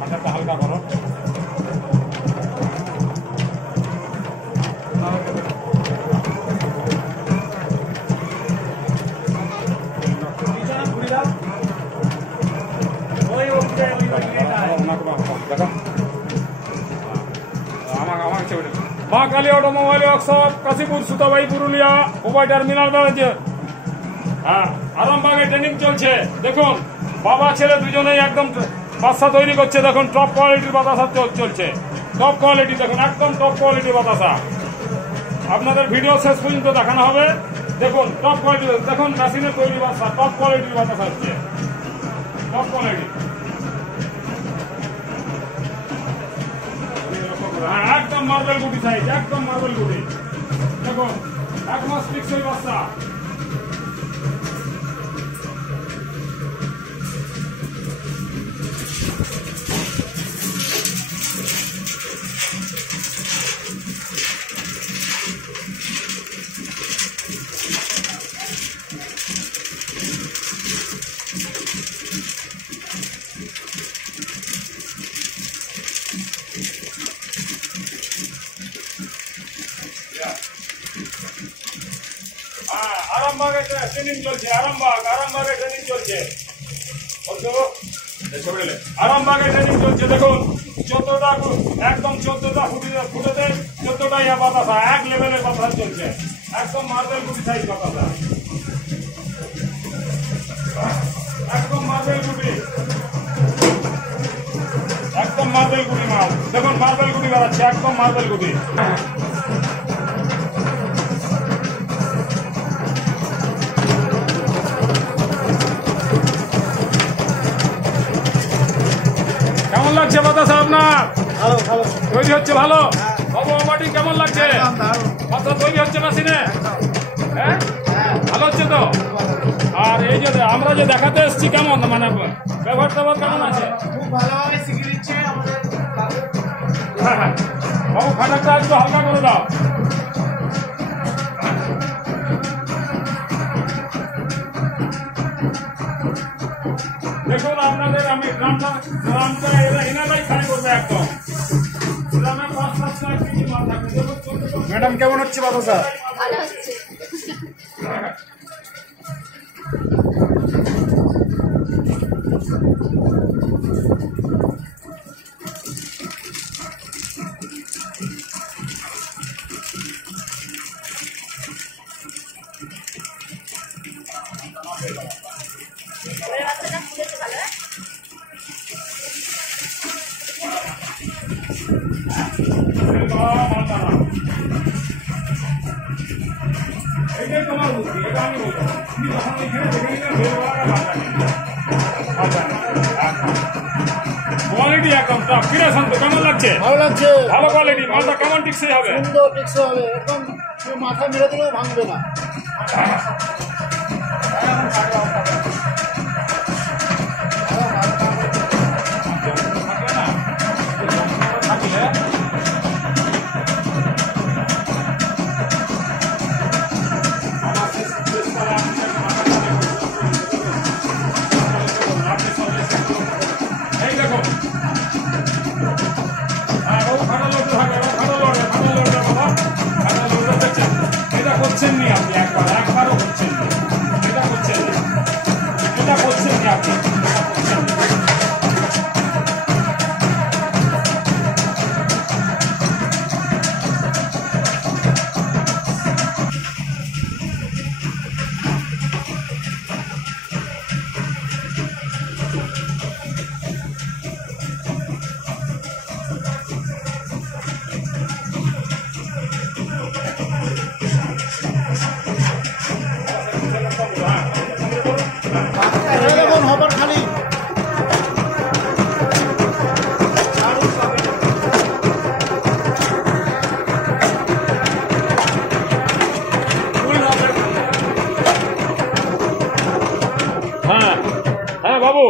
হালকা হালকা করো। Ma Kali automobile workshop, Kashipur, Sutabai, Purulia, mobile terminal রয়েছে। হ্যাঁ, আরামবাগে ট্রেনিং চলছে। দেখুন বাবা ছেলে দুজনেই একদম বাতাসা তৈরি করছে। দেখুন টপ কোয়ালিটির বাতাসা চলছে, টপ কোয়ালিটি। দেখুন একদম টপ কোয়ালিটির বাতাসা। আপনাদের ভিডিও শেষ পর্যন্ত দেখানো হবে। দেখুন টপ কোয়ালিটি, দেখুন মেশিনের তৈরি বাতাসা, টপ কোয়ালিটির বাতাসা হচ্ছে, টপ কোয়ালিটি। হ্যাঁ, একদম মার্বেল গুটি সাইজ, একদম মার্বেল গুটি। দেখুন 1 মাস টিকসই বাচ্চা। আরামবাগে ট্রেনিং চলছে, আরামবাগে ট্রেনিং চলছে, আরামবাগে ট্রেনিং চলছে। দেখুন 14টা, একদম 14টা ফুটেতে 14টা ইয়া বাতাসা, এক লেভেলের বাতাসা চলছে, একদম মার্বেল গুটি সাইজ বাতাসা, একদম মার্বেল গুটি, একদম মার্বেল গুটি মাল। দেখুন মার্বেল গুটি বেড়াচ্ছে, একদম মার্বেল গুটি। কেমন লাগছে বাতাসা আপনার? তৈরি হচ্ছে ভালো? বাবু মাটি কেমন লাগছে? বাতাসা তৈরি হচ্ছে মেশিনে? হ্যাঁ, ভালো হচ্ছে তো? আর এই যে আমরা যে দেখাতে এসছি কেমন, মানে ব্যবহার ট্যাবহার কেমন আছে? খুব ভালোভাবে শিখে দিচ্ছে আমাদের বাবু। ফাটাকটা একটু হালকা করে দাও। দেখুন আপনাদের আমি গ্রামটা এনারাই খাই করবে একদম। গ্রামে 5-7 কেজি মাল থাকবে। ম্যাডাম কেমন হচ্ছে বাতাসা? ভালো হচ্ছে। বাচ্চাটা ফুলেছে ভালো। এইটাই তোমার বুদ্ধি, এটা আমি বলবো। তুমি যখন এখানে দেখে নিলে কোয়ালিটি একদম টপ। কিরে শান্ত, কেমন লাগছে? ভালো লাগছে, ভালো কোয়ালিটি। মালটা কেমন টিকসই হবে? সুন্দর টেকসই হবে, একদম মাথা মেরে দিলেও ভাঙবে না। এই দেখো, খাটা লোড থাকে, খাটা লোড বাবা, খাটা লোড দেখছেন। এটা করছেন নি আপনি, একবারও করছেন নি, এটা করছেন নি, এটা করছেন নি আপনি, এটা করছেন নি। দেখুন হবার খালি বাবু,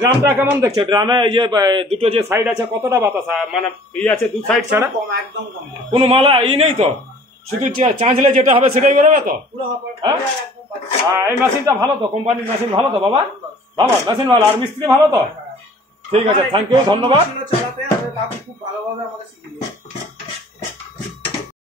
ড্রামটা কেমন দেখছো? ড্রামে এই যে দুটো যে সাইড আছে, কতটা বাতাসা, মানে ই আছে দু সাইড ছাড়া? একদম কম, কোনো মালা ই নেই তো? শুধু চাঁচলে যেটা হবে সেটাই বেরোবে তো? পুরো হবে হ্যাঁ? একদম পাতলা। এই মেশিনটা ভালো তো, কোম্পানির মেশিন ভালো তো বাবা? ভালো মেশিন ভালো, আর মিস্ত্রি ভালো তো? ঠিক আছে, থ্যাংক ইউ, ধন্যবাদ। চালাতে আমাদের কাকু খুব ভালোভাবে আমাকে শিখিয়ে দিয়েছে।